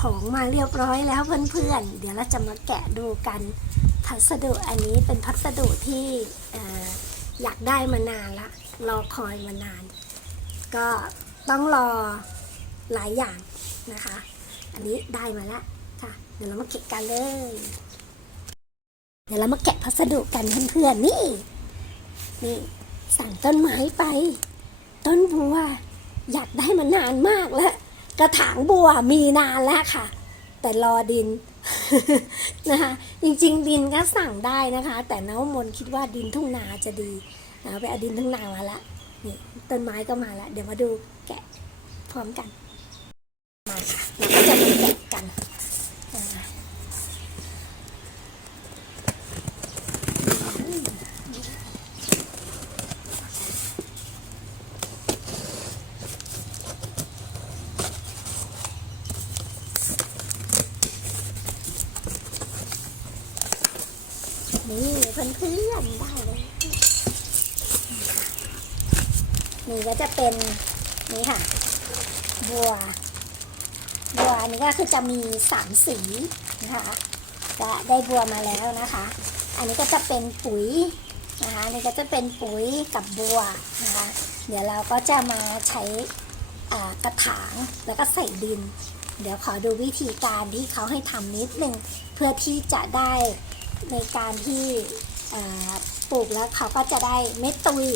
ของมาเรียบร้อยแล้วเพื่อนๆ เดี๋ยวเราจะมาแกะดูกันพัสดุอันนี้เป็นพัสดุที่อ่อยากได้มานานละ รอคอยมานาน ก็ต้องรอหลายอย่างนะคะ อันนี้ได้มาแล้วค่ะ เดี๋ยวเรามาแกะกันเลย เดี๋ยวเรามาแกะพัสดุกันเพื่อนๆ นี่ นี่สั่งต้นไม้ไป ต้นบัวอยากได้มานานมากแล้ว กระถางบัวมีนานแล้วค่ะ แต่รอดินนะคะ จริงๆ ดินก็สั่งได้นะคะ แต่น้ำมนคิดว่าดินทุ่งนาจะดีนะไปเอาดินทุ่งนามาละนี่ต้นไม้ก็มาแล้วเดี๋ยวมาดูแกะพร้อมกันมาค่ะเราก็จะมาแกะกันอ่า นี่เพื่อนเพื่อนๆได้เลยนี่ก็จะเป็นนี่ค่ะ บัว บัวนี่ก็คือจะมีสามสีนะคะก็ได้บัวมาแล้วนะคะ อันนี้ก็จะเป็นปุ๋ยนะคะ นี่ก็จะเป็นปุ๋ยกับบัวนะคะ เดี๋ยวเราก็จะมาใช้กระถางแล้วก็ใส่ดิน เดี๋ยวขอดูวิธีการที่เขาให้ทำนิดนึงเพื่อที่จะได้ ในการที่ปลูกแล้วเขาก็จะได้เม็ดตุย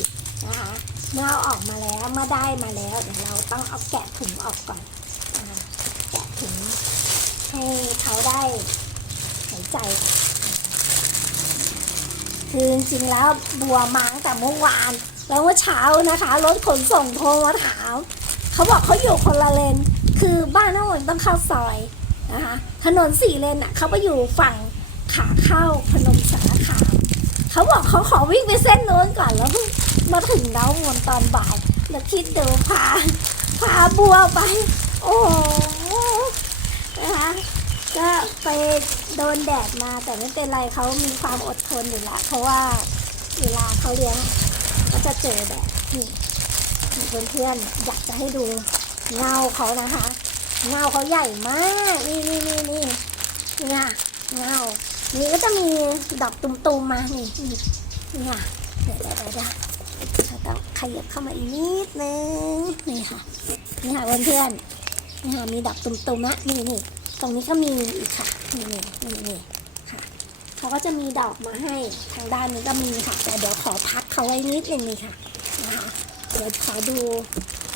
นะคะ เมื่อเอาออกมาแล้วเมื่อได้มาแล้วเดี๋ยวเราต้องเอาแกะถุงออกก่อนแกะถุงให้เขาได้หายใจคือจริงๆแล้วบัวมาตั้งแต่เมื่อวาน แล้วเมื่อเช้านะคะรถขนส่งโทรมาถามเขาบอกเขาอยู่คนละเลน คือบ้านน้องหนต้องเข้าซอยนะคะถนนสี่เลนอะเขาไปอยู่ฝั่ง เข้าพนมสารคามเขาบอกเขาขอวิ่งไปเส้นโน้นก่อนแล้วมาถึงน้องมนตอนบ่าย แล้วคิดเดูพาพาบัวไป โอ้นะคะก็ไปโดนแดดมาแต่ไม่เป็นไรเขามีความอดทนอยู่ละเพราะว่าเวลาเขาเลี้ยงก็จะเจอแดดนี่เพื่อนๆอยากจะให้ดูเงาเขานะคะ เงาเขาใหญ่มาก นี่นี่นี่นี่นี่ค่ะเงา นี่ก็จะมีดอกตุ่มๆมานี่นี่นี่ค่ะเดี๋ยวเดี๋ยวเดี๋ยวเดี๋ยวเราต้องขยับเข้ามาอีกนิดนึงนี่ค่ะนี่ค่ะเพื่อนๆนี่ค่ะมีดอกตุ่มๆนะนี่นี่ตรงนี้ก็มีอีกค่ะนี่นี่นี่นี่ค่ะเขาก็จะมีดอกมาให้ทางด้านนี้ก็มีค่ะ แต่เดี๋ยวขอพักเขาไว้นิดนึงนี่ค่ะนะคะเดี๋ยวขอดู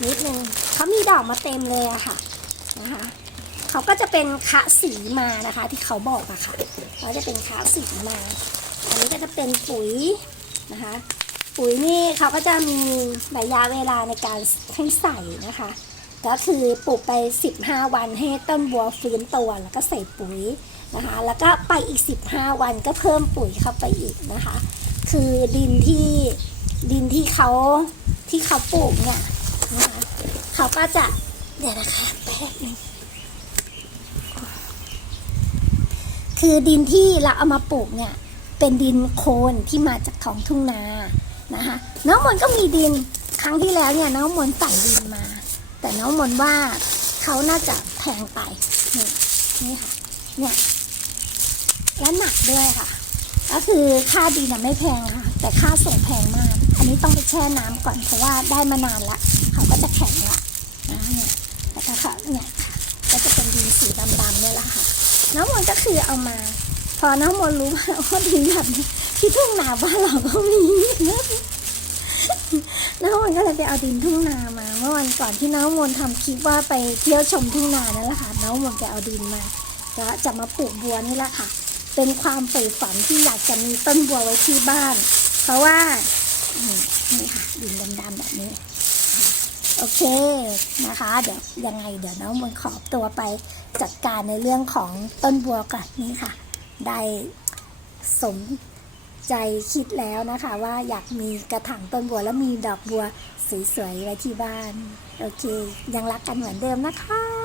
นิดนึงเขามีดอกมาเต็มเลยอะค่ะนะคะ เขาก็จะเป็นคะสีมานะคะ ที่เขาบอกอะค่ะเขาจะเป็นคะสีมา อันนี้ก็จะเป็นปุ๋ยนะคะ ปุ๋ยนี่เขาก็จะมีระยะเวลาในการให้ใส่นะคะ ก็คือปลูกไป 15 วันให้ต้นบัวฟื้นตัวแล้วก็ใส่ปุ๋ยนะคะ แล้วก็ไปอีก 15 วันก็เพิ่มปุ๋ยเข้าไปอีกนะคะ คือดินที่ดินที่เขาที่เขาปลูกเนี่ยนะคะเขาก็จะเดี๋ยวนะคะแป๊บนึง คือดินที่เราเอามาปลูกเนี่ยเป็นดินโคลนที่มาจากท้องทุ่งนานะคะน้องมนก็มีดินครั้งที่แล้วเนี่ยน้องมนใส่ดินมา แต่น้องมนว่าเขาน่าจะแพงไปนี่นี่ค่ะเนี่ยและหนักด้วยค่ะ ก็คือค่าดินน่ะไม่แพงค่ะ แต่ค่าส่งแพงมาก อันนี้ต้องไปแช่น้ำก่อนเพราะว่าได้มานานละเขาก็จะแข็งละนะเนี่ยแล้วก็เนี่ย น้องมนต์ก็คือเอามา พอน้องมนต์รู้ว่าว่าดินแบบนี้ที่ทุ่งนาบ้านเราก็มีน้องมนต์ก็เลยไปเอาดินทุ่งนามา เมื่อวันก่อนที่น้องมนต์ทำคลิปว่าไปเที่ยวชมทุ่งนานั่นแหละค่ะน้องมนต์ไปเอาดินมาก็จะมาปลูกบัวนี่แหละค่ะ เป็นความใฝ่ฝันที่อยากจะมีต้นบัวไว้ที่บ้าน เพราะว่านี่ค่ะดินดำๆแบบนี้ โอเคนะคะ เดี๋ยวยังไงเดี๋ยวน้องมนขอตัวไปจัดการในเรื่องของต้นบัวก่อนนี่ค่ะ ได้สมใจคิดแล้วนะคะ ว่าอยากมีกระถางต้นบัวแล้วมีดอกบัวสวยๆไว้ที่บ้าน โอเค ยังรักกันเหมือนเดิมนะคะ